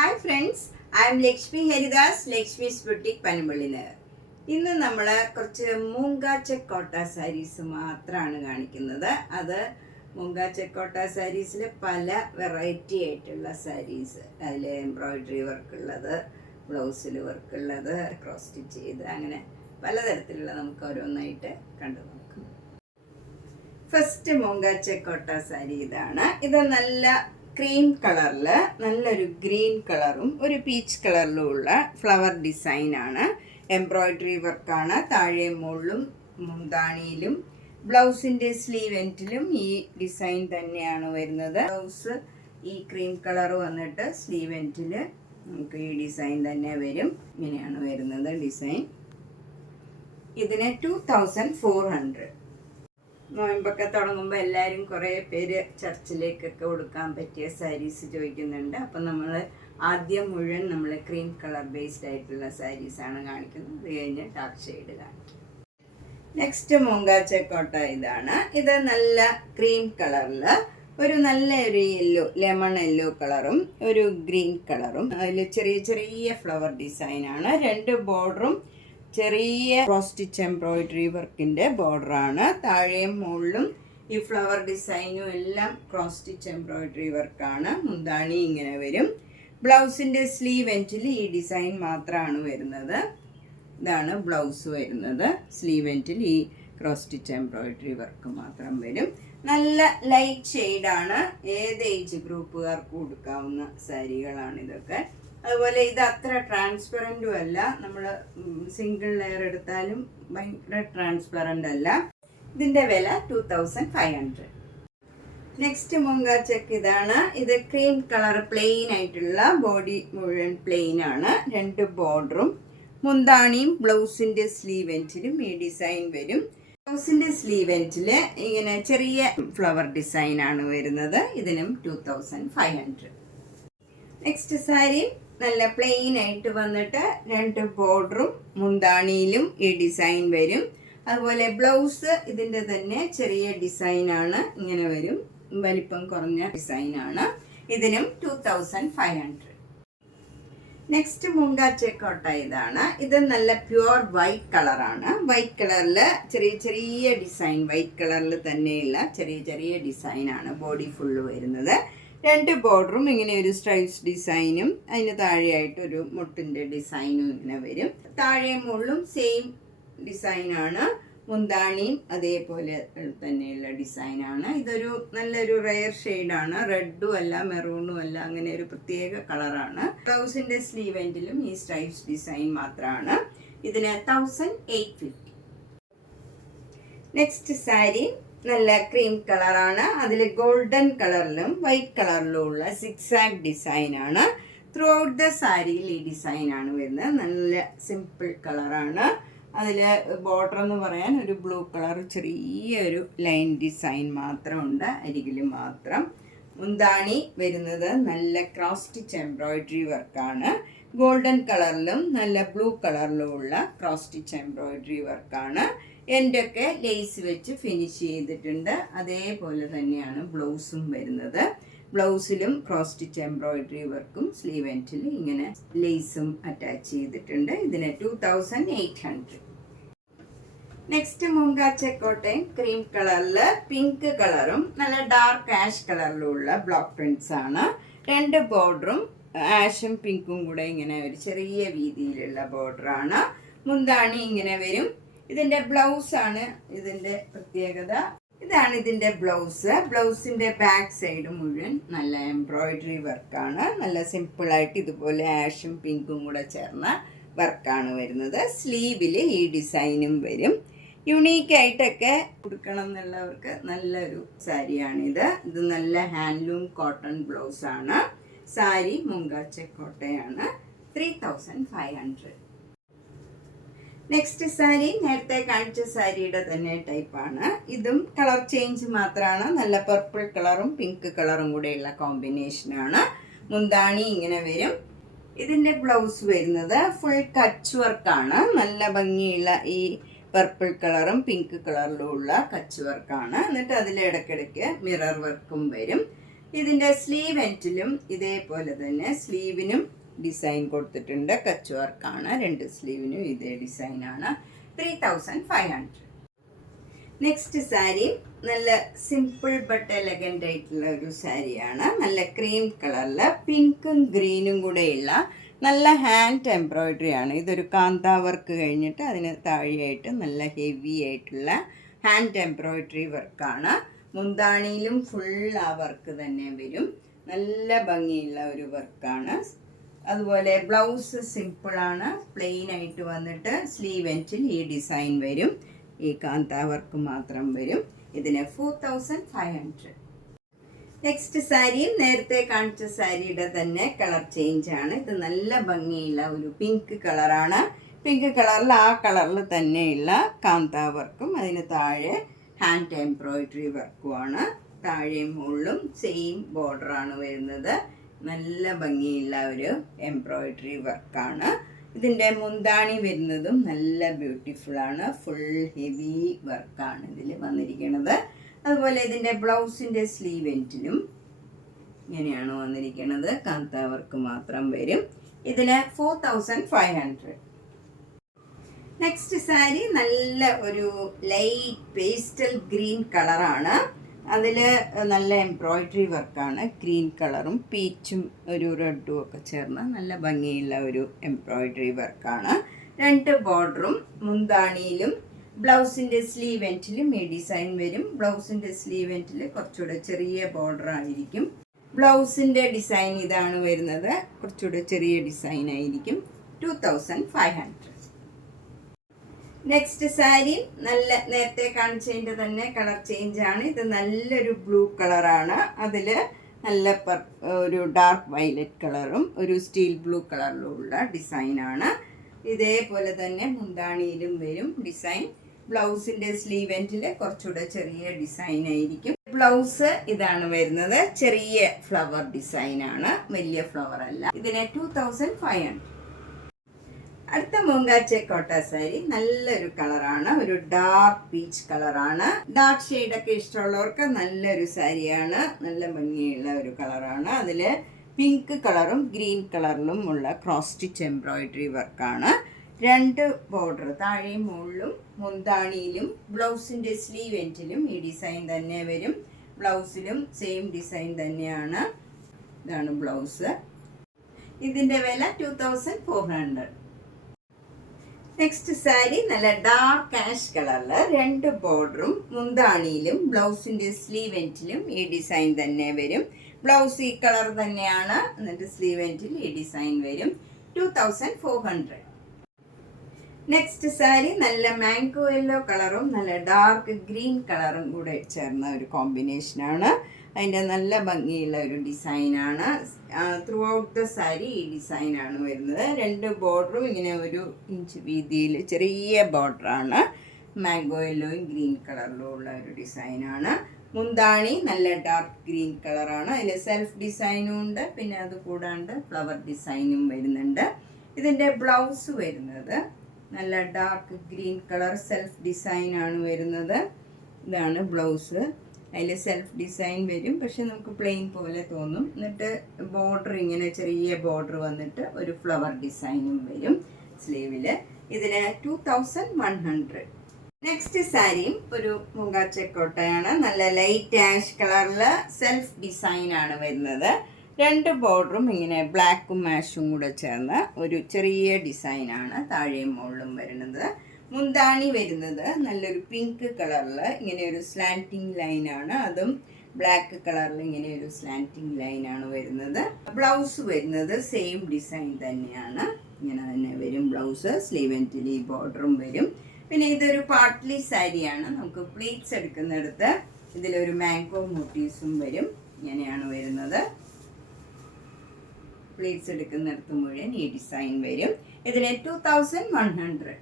Hi friends, I M Lakshmi Haridas, Lakshmi's boutique Panampilly Nagar. ഇന്ന് നമ്മൾ കുറച്ച് മൂങ്ക ചെക്കോട്ട സാരീസ് മാത്രമാണ് കാണിക്കുന്നത്. അത് മൂങ്ക ചെക്കോട്ട സാരീസിൽ പല വെറൈറ്റി ആയിട്ടുള്ള സാരീസ്, അതിൽ എംബ്രോയിഡറി വർക്കുള്ളത്, ബ്ലൗസിൽ വർക്കുള്ളത്, ക്രോസ് സ്റ്റിച്ച് ചെയ്ത്, അങ്ങനെ പലതരത്തിലുള്ള നമുക്ക് ഓരോന്നായിട്ട് കണ്ടു നോക്കാം. ഫസ്റ്റ് മൂങ്ക ചെക്കോട്ട സാരി ഇതാണ്. ഇത് നല്ല ക്രീം കളറിൽ നല്ലൊരു ഗ്രീൻ കളറും ഒരു പീച്ച് കളറിലും ഉള്ള ഫ്ലവർ ഡിസൈനാണ്. എംബ്രോയിഡറി വർക്കാണ്. താഴെയും മുകളിലും മുന്താണിയിലും ബ്ലൗസിൻ്റെ സ്ലീവ് എൻഡിലും ഈ ഡിസൈൻ തന്നെയാണ് വരുന്നത്. ബ്ലൗസ് ഈ ക്രീം കളർ വന്നിട്ട് സ്ലീവ് എൻഡിൽ നമുക്ക് ഈ ഡിസൈൻ തന്നെ വരും. ഇങ്ങനെയാണ് വരുന്നത് ഡിസൈൻ. ഇതിന് 2400. നോയമ്പൊക്കെ തുടങ്ങുമ്പോൾ എല്ലാവരും കുറേ പേര് ചർച്ചിലേക്കൊക്കെ കൊടുക്കാൻ പറ്റിയ സാരീസ് ചോദിക്കുന്നുണ്ട്. അപ്പം നമ്മൾ ആദ്യം മുഴുവൻ നമ്മൾ ക്രീം കളർ ബേസ്ഡ് ആയിട്ടുള്ള സാരീസാണ് കാണിക്കുന്നത്. അത് കഴിഞ്ഞ് ഡാർക്ക് ഷെയ്ഡ് കാണിക്കും. നെക്സ്റ്റ് മൂങ്ക ചെക്കോട്ട ഇതാണ്. ഇത് നല്ല ക്രീം കളറിൽ ഒരു നല്ല ഒരു യെല്ലോ, ലെമൺ യെല്ലോ കളറും ഒരു ഗ്രീൻ കളറും, അതിൽ ചെറിയ ചെറിയ ഫ്ലവർ ഡിസൈനാണ്. രണ്ട് ബോർഡറും ചെറിയ ക്രോസ് സ്റ്റിച്ച് എംബ്രോയിഡറി വർക്കിൻ്റെ ബോർഡറാണ്. താഴെയും മുകളിലും ഈ ഫ്ലവർ ഡിസൈനും എല്ലാം ക്രോസ് സ്റ്റിച്ച് എംബ്രോയിഡറി വർക്കാണ്. മുന്താണി ഇങ്ങനെ വരും. ബ്ലൗസിൻ്റെ സ്ലീവ് എൻഡിൽ ഈ ഡിസൈൻ മാത്രമാണ് വരുന്നത്. ഇതാണ് ബ്ലൗസ് വരുന്നത്. സ്ലീവ് എൻഡിൽ ഈ ക്രോസ് സ്റ്റിച്ച് എംബ്രോയിഡറി വർക്ക് മാത്രം വരും. നല്ല ലൈറ്റ് ഷെയ്ഡാണ്. ഏത് ഏജ് ഗ്രൂപ്പുകാർക്ക് കൊടുക്കാവുന്ന സാരികളാണ് ഇതൊക്കെ. അതുപോലെ ഇത് അത്ര ട്രാൻസ്പെറൻറ്റും അല്ല. നമ്മൾ സിംഗിൾ ലെയർ എടുത്താലും ഭയങ്കര ട്രാൻസ്പെറൻ്റ് അല്ല. ഇതിൻ്റെ വില 2500. നെക്സ്റ്റ് മൂങ്ക ചെക്ക് ഇതാണ്. ഇത് ക്രീം കളർ പ്ലെയിൻ ആയിട്ടുള്ള, ബോഡി മുഴുവൻ പ്ലെയിൻ ആണ്. രണ്ട് ബോർഡറും മുന്താണിയും ബ്ലൗസിൻ്റെ സ്ലീവ് എൻഡിലും ഈ ഡിസൈൻ വരും. ബ്ലൗസിൻ്റെ സ്ലീവ് എൻഡിൽ ഇങ്ങനെ ചെറിയ ഫ്ലവർ ഡിസൈനാണ് വരുന്നത്. ഇതിനും 2500. നെക്സ്റ്റ് സാരി നല്ല പ്ലെയിൻ ആയിട്ട് വന്നിട്ട് രണ്ട് ബോർഡറും മുന്താണിയിലും ഈ ഡിസൈൻ വരും. അതുപോലെ ബ്ലൗസ് ഇതിൻ്റെ തന്നെ ചെറിയ ഡിസൈനാണ്, ഇങ്ങനെ വരും. വലിപ്പം കുറഞ്ഞ ഡിസൈനാണ്. ഇതിനും 2500. നെക്സ്റ്റ് മൂങ്ക ചെക്കോട്ട ഇതാണ്. ഇത് നല്ല പ്യുവർ വൈറ്റ് കളറാണ്. വൈറ്റ് കളറിൽ ചെറിയ ചെറിയ ഡിസൈൻ, വൈറ്റ് കളറിൽ തന്നെയുള്ള ചെറിയ ചെറിയ ഡിസൈനാണ് ബോഡി ഫുള്ള് വരുന്നത്. രണ്ട് ബോർഡറും ഇങ്ങനെ ഒരു സ്ട്രൈപ്സ് ഡിസൈനും അതിന് താഴെയായിട്ടൊരു മുട്ടിൻ്റെ ഡിസൈനും ഇങ്ങനെ വരും. താഴെയും മുകളിലും സെയിം ഡിസൈനാണ്. മുന്താണിയും അതേപോലെ തന്നെയുള്ള ഡിസൈനാണ്. ഇതൊരു നല്ലൊരു റെയർ ഷെയ്ഡാണ്. റെഡും അല്ല മെറൂണും അല്ല, അങ്ങനെ ഒരു പ്രത്യേക കളറാണ്. ബ്ലൗസിൻ്റെ സ്ലീവ് എൻഡിലും ഈ സ്ട്രൈപ്സ് ഡിസൈൻ മാത്രമാണ്. ഇതിന് 1850. നെക്സ്റ്റ് സാരി നല്ല ക്രീം കളറാണ്. അതിൽ ഗോൾഡൻ കളറിലും വൈറ്റ് കളറിലും ഉള്ള സിക്സാഗ് ഡിസൈനാണ്. ത്രൂ ഔട്ട് ദ സാരിയിൽ ഈ ഡിസൈനാണ് വരുന്നത്. നല്ല സിമ്പിൾ കളറാണ്. അതിൽ ബോർഡർ എന്ന് പറയാൻ ഒരു ബ്ലൂ കളർ ചെറിയൊരു ലൈൻ ഡിസൈൻ മാത്രമുണ്ട് അരികിൽ മാത്രം. മുന്താണി വരുന്നത് നല്ല ക്രോസ് സ്റ്റിച്ച് എംബ്രോയിഡറി വർക്കാണ്. ഗോൾഡൻ കളറിലും നല്ല ബ്ലൂ കളറിലും ഉള്ള ക്രോസ് സ്റ്റിച്ച് എംബ്രോയിഡറി വർക്കാണ്. എൻ്റെയൊക്കെ ലേസ് വെച്ച് ഫിനിഷ് ചെയ്തിട്ടുണ്ട്. അതേപോലെ തന്നെയാണ് ബ്ലൗസും വരുന്നത്. ബ്ലൗസിലും ക്രോസ് സ്റ്റിച്ച് എംബ്രോയിഡറി വർക്കും സ്ലീവ് എൻഡിൽ ഇങ്ങനെ ലേസും അറ്റാച്ച് ചെയ്തിട്ടുണ്ട്. ഇതിന് 2800. നെക്സ്റ്റ് മൂങ്ക ചെക്കോട്ടയും ക്രീം കളറിൽ പിങ്ക് കളറും നല്ല ഡാർക്ക് ആഷ് കളറിലുള്ള ബ്ലോക്ക് പ്രിൻറ്റ്സ് ആണ്. രണ്ട് ബോർഡറും ആഷും പിങ്കും കൂടെ ഇങ്ങനെ ഒരു ചെറിയ വീതിയിലുള്ള ബോർഡറാണ്. മുന്താണി ഇങ്ങനെ വരും. ഇതിൻ്റെ ബ്ലൗസാണ് ഇതിൻ്റെ പ്രത്യേകത. ഇതാണ് ഇതിൻ്റെ ബ്ലൗസ്. ബ്ലൗസിൻ്റെ ബാക്ക് സൈഡ് മുഴുവൻ നല്ല എംബ്രോയിഡറി വർക്കാണ്. നല്ല സിമ്പിളായിട്ട് ഇതുപോലെ ആഷും പിങ്കും കൂടെ ചേർന്ന വർക്കാണ് വരുന്നത്. സ്ലീവിൽ ഈ ഡിസൈനും വരും. യുണീക്കായിട്ടൊക്കെ കൊടുക്കണം എന്നുള്ളവർക്ക് നല്ലൊരു സാരിയാണിത്. ഇത് നല്ല ഹാൻഡ്ലൂം കോട്ടൺ ബ്ലൗസാണ്. സാരി മൂങ്ക ചെക്കോട്ടയാണ്. 3500. നെക്സ്റ്റ് സാരി നേരത്തെ കാണിച്ച സാരിയുടെ തന്നെ ടൈപ്പാണ്. ഇതും കളർ ചേഞ്ച് മാത്രമാണ്. നല്ല പർപ്പിൾ കളറും പിങ്ക് കളറും കൂടെയുള്ള കോമ്പിനേഷനാണ്. മുന്താണി ഇങ്ങനെ വരും. ഇതിൻ്റെ ബ്ലൗസ് വരുന്നത് ഫുൾ കച്ച് വർക്കാണ്. നല്ല ഭംഗിയുള്ള ഈ പർപ്പിൾ കളറും പിങ്ക് കളറിലും ഉള്ള കച്ച് വർക്കാണ്. എന്നിട്ട് അതിൽ ഇടയ്ക്കിടയ്ക്ക് മിറർ വർക്കും വരും. ഇതിൻ്റെ സ്ലീവ് എൻഡിലും ഇതേപോലെ തന്നെ സ്ലീവിനും ഡിസൈൻ കൊടുത്തിട്ടുണ്ട്. കച്ച് വർക്കാണ്. 2 സ്ലീവിനും ഇതേ ഡിസൈനാണ്. 3500. നെക്സ്റ്റ് സാരി നല്ല സിമ്പിൾ ബട്ട് എലഗൻ്റ് ആയിട്ടുള്ള ഒരു സാരിയാണ്. നല്ല ക്രീം കളറിൽ പിങ്കും ഗ്രീനും കൂടെയുള്ള നല്ല ഹാൻഡ് എംബ്രോയ്ഡറി ആണ്. ഇതൊരു കാന്ത വർക്ക് കഴിഞ്ഞിട്ട് അതിന് താഴെയായിട്ട് നല്ല ഹെവി ആയിട്ടുള്ള ഹാൻഡ് എംബ്രോയ്ഡറി വർക്കാണ്. മുന്താണിയിലും ഫുൾ ആ വർക്ക് തന്നെ വരും. നല്ല ഭംഗിയുള്ള ഒരു വർക്കാണ്. അതുപോലെ ബ്ലൗസ് സിമ്പിളാണ്, പ്ലെയിൻ ആയിട്ട് വന്നിട്ട് സ്ലീവ് എൻഡിൽ ഈ ഡിസൈൻ വരും. ഈ കാന്ത വർക്ക് മാത്രം വരും. ഇതിന് 4500. നെക്സ്റ്റ് സാരി നേരത്തെ കാണിച്ച സാരിയുടെ തന്നെ കളർ ചേഞ്ച് ആണ്. ഇത് നല്ല ഭംഗിയുള്ള ഒരു പിങ്ക് കളറാണ്. പിങ്ക് കളറിൽ ആ കളറിൽ തന്നെയുള്ള കാന്ത വർക്കും അതിന് താഴെ ഹാൻഡ് എംബ്രോയ്ഡറി വർക്കുമാണ്. താഴെയും മുകളിലും സെയിം ബോർഡറാണ് വരുന്നത്. നല്ല ഭംഗിയുള്ള ഒരു എംബ്രോയ്ഡറി വർക്കാണ്. ഇതിൻ്റെ മുന്താണി വരുന്നതും നല്ല ബ്യൂട്ടിഫുള്ളാണ്. ഫുൾ ഹെവി വർക്കാണ് ഇതിൽ വന്നിരിക്കുന്നത്. അതുപോലെ ഇതിൻ്റെ ബ്ലൗസിൻ്റെ സ്ലീവ് എൻഡിലും ഇങ്ങനെയാണ് വന്നിരിക്കുന്നത്. കാന്ത വർക്ക് മാത്രം വരും. ഇതിന് 4500. നെക്സ്റ്റ് സാരി നല്ല ഒരു ലൈറ്റ് പേസ്റ്റൽ ഗ്രീൻ കളറാണ്. അതിൽ നല്ല എംബ്രോയ്ഡറി വർക്കാണ്. ഗ്രീൻ കളറും പീച്ചും ഒരു റെഡും ഒക്കെ ചേർന്ന് നല്ല ഭംഗിയുള്ള ഒരു എംബ്രോയ്ഡറി വർക്കാണ്. 2 ബോർഡറും മുന്താണിയിലും ബ്ലൗസിൻ്റെ സ്ലീവ് എൻഡിലും ഈ ഡിസൈൻ വരും. ബ്ലൗസിൻ്റെ സ്ലീവ് എൻഡിൽ കുറച്ചുകൂടെ ചെറിയ ബോർഡർ ആയിരിക്കും. ബ്ലൗസിൻ്റെ ഡിസൈൻ ഇതാണ് വരുന്നത്. കുറച്ചുകൂടെ ചെറിയ ഡിസൈൻ ആയിരിക്കും. 2500. നെക്സ്റ്റ് സാരി നല്ല നേരത്തെ കാണിച്ചതിൻ്റെ തന്നെ കളർ ചേഞ്ച് ആണ്. ഇത് നല്ലൊരു ബ്ലൂ കളറാണ്. അതിൽ നല്ല ഒരു ഡാർക്ക് വയലറ്റ് കളറും ഒരു സ്റ്റീൽ ബ്ലൂ കളറിലുള്ള ഡിസൈനാണ്. ഇതേപോലെ തന്നെ മുന്താണിയിലും വരും ഡിസൈൻ. ബ്ലൗസിൻ്റെ സ്ലീവ് എൻഡിൽ കുറച്ചുകൂടെ ചെറിയ ഡിസൈൻ ആയിരിക്കും. ബ്ലൗസ് ഇതാണ് വരുന്നത്. ചെറിയ ഫ്ലവർ ഡിസൈനാണ്, വലിയ ഫ്ലവർ അല്ല. ഇതിന് 2500. അടുത്ത മൂങ്കാച്ചെ കോട്ട സാരി നല്ലൊരു കളറാണ്. ഒരു ഡാർക്ക് പീച്ച് കളറാണ്. ഡാർക്ക് ഷെയ്ഡൊക്കെ ഇഷ്ടമുള്ളവർക്ക് നല്ലൊരു സാരിയാണ്. നല്ല ഭംഗിയുള്ള ഒരു കളറാണ്. അതിൽ പിങ്ക് കളറും ഗ്രീൻ കളറിലും ഉള്ള ക്രോസ് സ്റ്റിച്ച് എംബ്രോയ്ഡറി വർക്കാണ്. 2 ബോർഡർ താഴെയും മുകളിലും മുന്താണിയിലും ബ്ലൗസിൻ്റെ സ്ലീവ് എൻഡിലും ഈ ഡിസൈൻ തന്നെ വരും. ബ്ലൗസിലും സെയിം ഡിസൈൻ തന്നെയാണ്. ഇതാണ് ബ്ലൗസ്. ഇതിൻ്റെ വില 2400. നെക്സ്റ്റ് സാരി നല്ല ഡാർക്ക് ആഷ് കളറിൽ 2 ബോർഡറും മുന്താണിയിലും ബ്ലൗസിൻ്റെ സ്ലീവ് എൻഡിലും ഈ ഡിസൈൻ തന്നെ വരും. ബ്ലൗസ് ഈ കളർ തന്നെയാണ്. എന്നിട്ട് സ്ലീവ് എൻഡിൽ ഈ ഡിസൈൻ വരും. 2400. നെക്സ്റ്റ് സാരി നല്ല മാംഗോ യെല്ലോ കളറും നല്ല ഡാർക്ക് ഗ്രീൻ കളറും കൂടെ ചേർന്ന ഒരു കോമ്പിനേഷനാണ്. അതിൻ്റെ നല്ല ഭംഗിയുള്ള ഒരു ഡിസൈനാണ്. ത്രൂ ഔട്ട് ദ സാരി ഈ ഡിസൈനാണ് വരുന്നത്. 2 ബോർഡറും ഇങ്ങനെ 1 ഇഞ്ച് വീതിയിൽ ചെറിയ ബോർഡറാണ്. മാംഗോ യെല്ലോയും ഗ്രീൻ കളറിലും ഉള്ള ഒരു ഡിസൈനാണ്. മുന്താണി നല്ല ഡാർക്ക് ഗ്രീൻ കളറാണ്. അതിൽ സെൽഫ് ഡിസൈനും ഉണ്ട്. പിന്നെ അത് കൂടാണ്ട് ഫ്ലവർ ഡിസൈനും വരുന്നുണ്ട്. ഇതിൻ്റെ ബ്ലൗസ് വരുന്നത് നല്ല ഡാർക്ക് ഗ്രീൻ കളർ സെൽഫ് ഡിസൈനാണ് വരുന്നത്. ഇതാണ് ബ്ലൗസ്. അതിൽ സെൽഫ് ഡിസൈൻ വരും, പക്ഷെ നമുക്ക് പ്ലെയിൻ പോലെ തോന്നും. എന്നിട്ട് ബോർഡർ ഇങ്ങനെ ചെറിയ ബോർഡർ വന്നിട്ട് ഒരു ഫ്ലവർ ഡിസൈനും വരും സ്ലീവിൽ. ഇതിന് 2100. നെക്സ്റ്റ് സാരിയും ഒരു മൂങ്കാച്ചക്കോട്ടയാണ്. നല്ല ലൈറ്റ് ആഷ് കളറിൽ സെൽഫ് ഡിസൈനാണ് വരുന്നത്. 2 ബോർഡറും ഇങ്ങനെ ബ്ലാക്കും ആഷും കൂടെ ചേർന്ന് ഒരു ചെറിയ ഡിസൈനാണ് താഴെയും മുകളിലും വരുന്നത്. മുന്താണി വരുന്നത് നല്ലൊരു പിങ്ക് കളറിൽ ഇങ്ങനെ ഒരു സ്ലാൻറ്റിങ് ലൈനാണ്. അതും ബ്ലാക്ക് കളറിൽ ഇങ്ങനെ ഒരു സ്ലാൻറ്റിങ് ലൈനാണ് വരുന്നത്. ബ്ലൗസ് വരുന്നത് സെയിം ഡിസൈൻ തന്നെയാണ്. ഇങ്ങനെ തന്നെ വരും ബ്ലൗസ്. സ്ലീവ് എൻഡിൽ ഈ ബോർഡറും വരും. പിന്നെ ഇതൊരു പാർട്ട്ലി സാരിയാണ്. നമുക്ക് പ്ലീറ്റ്സ് എടുക്കുന്നിടത്ത് ഇതിലൊരു മാംഗോ മോട്ടീവ്സും വരും. ഇങ്ങനെയാണ് വരുന്നത്. പ്ലീറ്റ്സ് എടുക്കുന്നിടത്ത് മുഴുവൻ ഈ ഡിസൈൻ വരും. ഇതിന് 2100.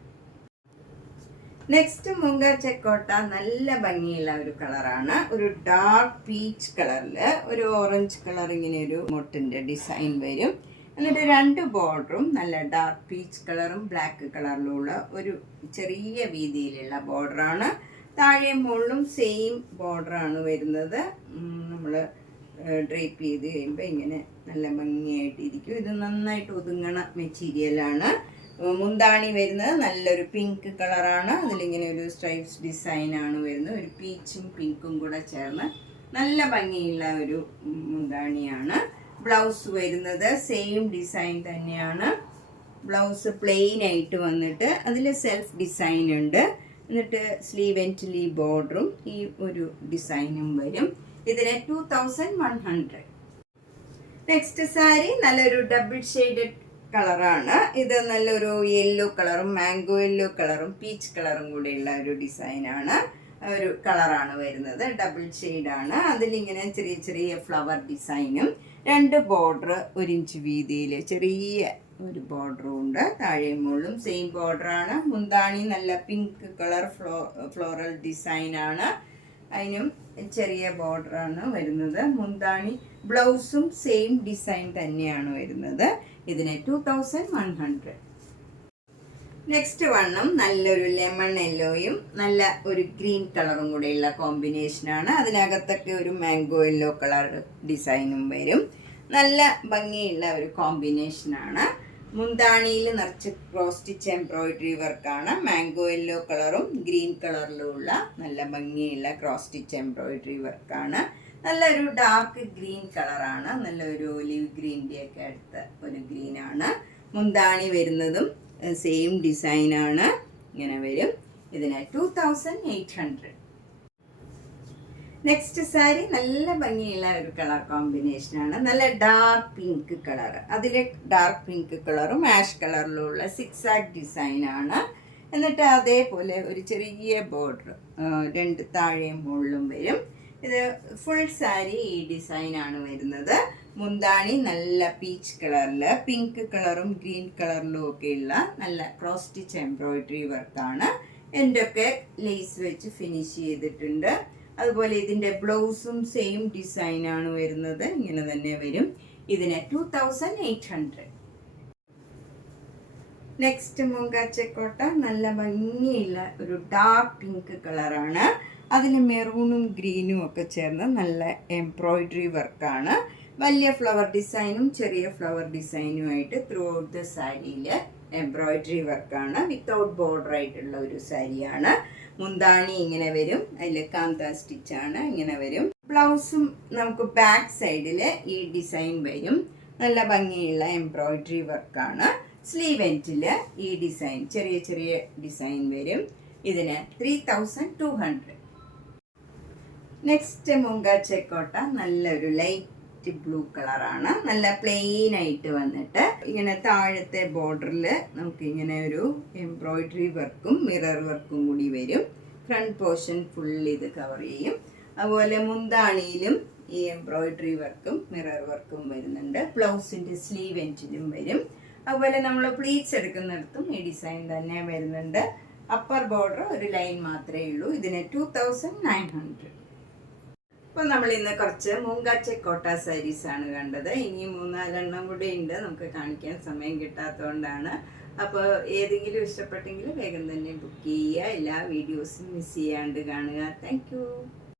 നെക്സ്റ്റ് മൂങ്കാച്ചക്കോട്ട നല്ല ഭംഗിയുള്ള ഒരു കളറാണ്. ഒരു ഡാർക്ക് പീച്ച് കളറിൽ ഒരു ഓറഞ്ച് കളർ ഇങ്ങനെ ഒരു മുട്ടിൻ്റെ ഡിസൈൻ വരും. എന്നിട്ട് 2 ബോർഡറും നല്ല ഡാർക്ക് പീച്ച് കളറും ബ്ലാക്ക് കളറിലുള്ള ഒരു ചെറിയ വീതിയിലുള്ള ബോർഡറാണ്. താഴെ മുകളിലും സെയിം ബോർഡറാണ് വരുന്നത്. നമ്മൾ ഡ്രേപ്പ് ചെയ്ത് കഴിയുമ്പോൾ ഇങ്ങനെ നല്ല ഭംഗിയായിട്ടിരിക്കും. ഇത് നന്നായിട്ട് ഒതുങ്ങണ മെറ്റീരിയലാണ്. മുന്താണി വരുന്നത് നല്ലൊരു പിങ്ക് കളറാണ്. അതിലിങ്ങനെ ഒരു സ്ട്രൈപ്സ് ഡിസൈനാണ് വരുന്നത്. ഒരു പീച്ചും പിങ്കും കൂടെ ചേർന്ന് നല്ല ഭംഗിയുള്ള ഒരു മുന്താണിയാണ്. ബ്ലൗസ് വരുന്നത് സെയിം ഡിസൈൻ തന്നെയാണ്. ബ്ലൗസ് പ്ലെയിൻ ആയിട്ട് വന്നിട്ട് അതിൽ സെൽഫ് ഡിസൈൻ ഉണ്ട്. എന്നിട്ട് സ്ലീവ് ആൻഡ് സ്ലീവ് ബോർഡറും ഈ ഒരു ഡിസൈനും വരും. ഇതിന് 2100. നെക്സ്റ്റ് സാരി നല്ലൊരു ഡബിൾ ഷെയ്ഡഡ് കളറാണ്. ഇത് നല്ലൊരു യെല്ലോ കളറും മാംഗോ യെല്ലോ കളറും പീച്ച് കളറും കൂടെയുള്ള ഒരു ഡിസൈനാണ്, ഒരു കളറാണ് വരുന്നത്. ഡബിൾ ഷെയ്ഡാണ്. അതിലിങ്ങനെ ചെറിയ ചെറിയ ഫ്ലവർ ഡിസൈനും 2 ബോർഡർ 1 ഇഞ്ച് വീതിയിൽ ചെറിയ ഒരു ബോർഡറും ഉണ്ട്. താഴെയും മുകളിലും സെയിം ബോർഡറാണ്. മുന്താണി നല്ല പിങ്ക് കളർ ഫ്ലോറൽ ഡിസൈനാണ്. അതിനും ചെറിയ ബോർഡറാണ് വരുന്നത്. മുന്താണി ബ്ലൗസും സെയിം ഡിസൈൻ തന്നെയാണ് വരുന്നത്. ഇതിന് 2100. നെക്സ്റ്റ് വണ്ണം നല്ലൊരു ലെമൺ യെല്ലോയും നല്ല ഒരു ഗ്രീൻ കളറും കൂടെയുള്ള കോമ്പിനേഷനാണ്. അതിനകത്തൊക്കെ ഒരു മാംഗോ യെല്ലോ കളർ ഡിസൈനും വരും. നല്ല ഭംഗിയുള്ള ഒരു കോമ്പിനേഷനാണ്. മുന്താണിയിൽ നിറച്ച് ക്രോസ് സ്റ്റിച്ച് എംബ്രോയിഡറി വർക്കാണ്. മാംഗോ യെല്ലോ കളറും ഗ്രീൻ കളറിലുമുള്ള നല്ല ഭംഗിയുള്ള ക്രോസ് സ്റ്റിച്ച് എംബ്രോയിഡറി വർക്കാണ്. നല്ലൊരു ഡാർക്ക് ഗ്രീൻ കളറാണ്. നല്ലൊരു ഒലിവ് ഗ്രീൻ്റെയൊക്കെ അടുത്ത ഒരു ഗ്രീനാണ്. മുന്താണി വരുന്നതും സെയിം ഡിസൈനാണ്. ഇങ്ങനെ വരും. ഇതിന് 2800. നെക്സ്റ്റ് സാരി നല്ല ഭംഗിയുള്ള ഒരു കളർ കോമ്പിനേഷനാണ്. നല്ല ഡാർക്ക് പിങ്ക് കളർ, അതിൽ ഡാർക്ക് പിങ്ക് കളറും ആഷ് കളറിലുള്ള സിക്സാക് ഡിസൈനാണ്. എന്നിട്ട് അതേപോലെ ഒരു ചെറിയ ബോർഡർ 2 താഴെയും മുകളിലും വരും. ഇത് ഫുൾ സാരി ഈ ഡിസൈനാണ് വരുന്നത്. മുന്താണി നല്ല പീച്ച് കളറിൽ പിങ്ക് കളറും ഗ്രീൻ കളറിലും ഒക്കെയുള്ള നല്ല ക്രോസ് സ്റ്റിച്ച് എംബ്രോയിഡറി വർക്കാണ്. എന്റെയൊക്കെ ലേസ് വെച്ച് ഫിനിഷ് ചെയ്തിട്ടുണ്ട്. അതുപോലെ ഇതിൻ്റെ ബ്ലൗസും സെയിം ഡിസൈനാണ് വരുന്നത്. ഇങ്ങനെ തന്നെ വരും. ഇതിന് 2800. നെക്സ്റ്റ് മുങ്കാച്ചക്കോട്ട നല്ല ഭംഗിയുള്ള ഒരു ഡാർക്ക് പിങ്ക് കളറാണ്. അതിൽ മെറൂണും ഗ്രീനും ഒക്കെ ചേർന്ന് നല്ല എംബ്രോയിഡറി വർക്കാണ്. വലിയ ഫ്ലവർ ഡിസൈനും ചെറിയ ഫ്ലവർ ഡിസൈനുമായിട്ട് ത്രൂ ഔട്ട് ദ സാരിയിൽ എംബ്രോയിഡറി വർക്കാണ്. വിത്തൗട്ട് ബോർഡർ ആയിട്ടുള്ള ഒരു സാരിയാണ്. മുന്താണി ഇങ്ങനെ വരും. അതിൽ കാന്ത സ്റ്റിച്ചാണ്. ഇങ്ങനെ വരും. ബ്ലൗസും നമുക്ക് ബാക്ക് സൈഡിൽ ഈ ഡിസൈൻ വരും. നല്ല ഭംഗിയുള്ള എംബ്രോയിഡറി വർക്കാണ്. സ്ലീവ് എൻഡിൽ ഈ ഡിസൈൻ ചെറിയ ചെറിയ ഡിസൈൻ വരും. ഇതിന് 3200. നെക്സ്റ്റ് മുങ്കാച്ചക്കോട്ട നല്ലൊരു ലൈറ്റ് ബ്ലൂ കളറാണ്. നല്ല പ്ലെയിൻ ആയിട്ട് വന്നിട്ട് ഇങ്ങനെ താഴത്തെ ബോർഡറിൽ നമുക്ക് ഇങ്ങനെ ഒരു എംബ്രോയിഡറി വർക്കും മിറർ വർക്കും കൂടി വരും. ഫ്രണ്ട് പോർഷൻ ഫുൾ ഇത് കവർ ചെയ്യും. അതുപോലെ മുന്താണിയിലും ഈ എംബ്രോയിഡറി വർക്കും മിറർ വർക്കും വരുന്നുണ്ട്. ബ്ലൗസിൻ്റെ സ്ലീവ് എൻഡിലും വരും. അതുപോലെ നമ്മൾ പ്ലീറ്റ്സ് എടുക്കുന്നിടത്തും ഈ ഡിസൈൻ തന്നെ വരുന്നുണ്ട്. അപ്പർ ബോർഡർ ഒരു ലൈൻ മാത്രമേ ഉള്ളൂ. ഇതിന് 2900. അപ്പോൾ നമ്മൾ ഇന്ന് കുറച്ച് മുങ്കാച്ചക്കോട്ട സാരീസാണ് കണ്ടത്. ഇനി 3-4 കൂടെ ഉണ്ട്, നമുക്ക് കാണിക്കാൻ സമയം കിട്ടാത്തതുകൊണ്ടാണ്. അപ്പോൾ ഏതെങ്കിലും ഇഷ്ടപ്പെട്ടെങ്കിൽ വേഗം തന്നെ ബുക്ക് ചെയ്യുക. എല്ലാ വീഡിയോസും മിസ് ചെയ്യാണ്ട് കാണുക. താങ്ക്